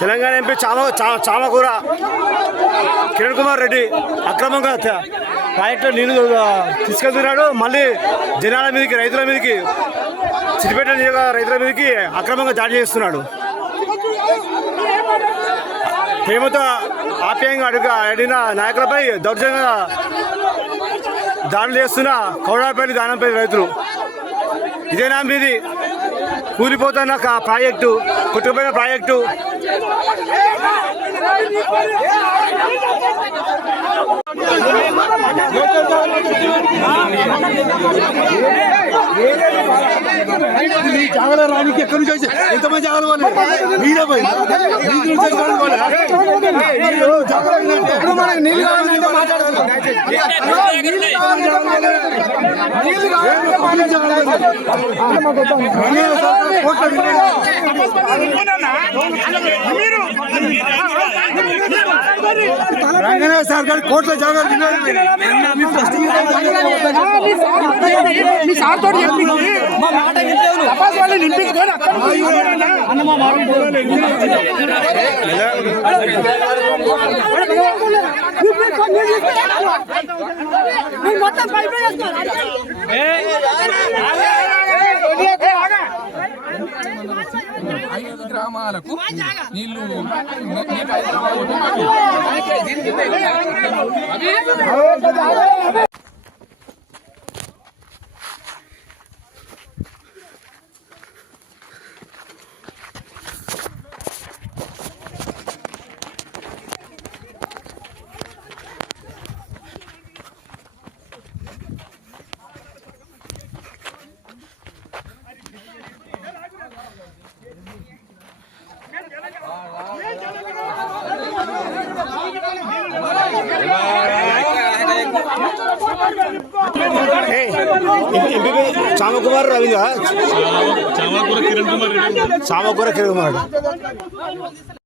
Telangana MP Chamakura Kiran Kumar Reddy అక్రమంగా ప్రాజెక్టులో నీళ్లు తీసుకెళ్తున్నాడు. మళ్ళీ జనాల మీదకి, రైతుల మీదకి, సిద్దిపేట రైతుల మీదకి అక్రమంగా దాడి చేస్తున్నాడు. ప్రేమతో ఆప్యాయంగా అడిగిన నాయకులపై దౌర్జన్యంగా దాడులు చేస్తున్న కౌడాపల్లి దానంపల్లి రైతులు. ఇదేనా మీది కూలిపోతున్న ప్రాజెక్టు, కొట్టుకుపోయిన ప్రాజెక్టు. జాగల రానికి ఎక్కడి నుంచి వచ్చి ఎంతమంది జాగలు మీరే పోయి రంగనాథ సార్ గారు కోట్ల జాగ్రత్త గ్రామాలకు నీళ్లు చామకుమార్ రవీంద్ర చామకూర కిరణ్ కుమార్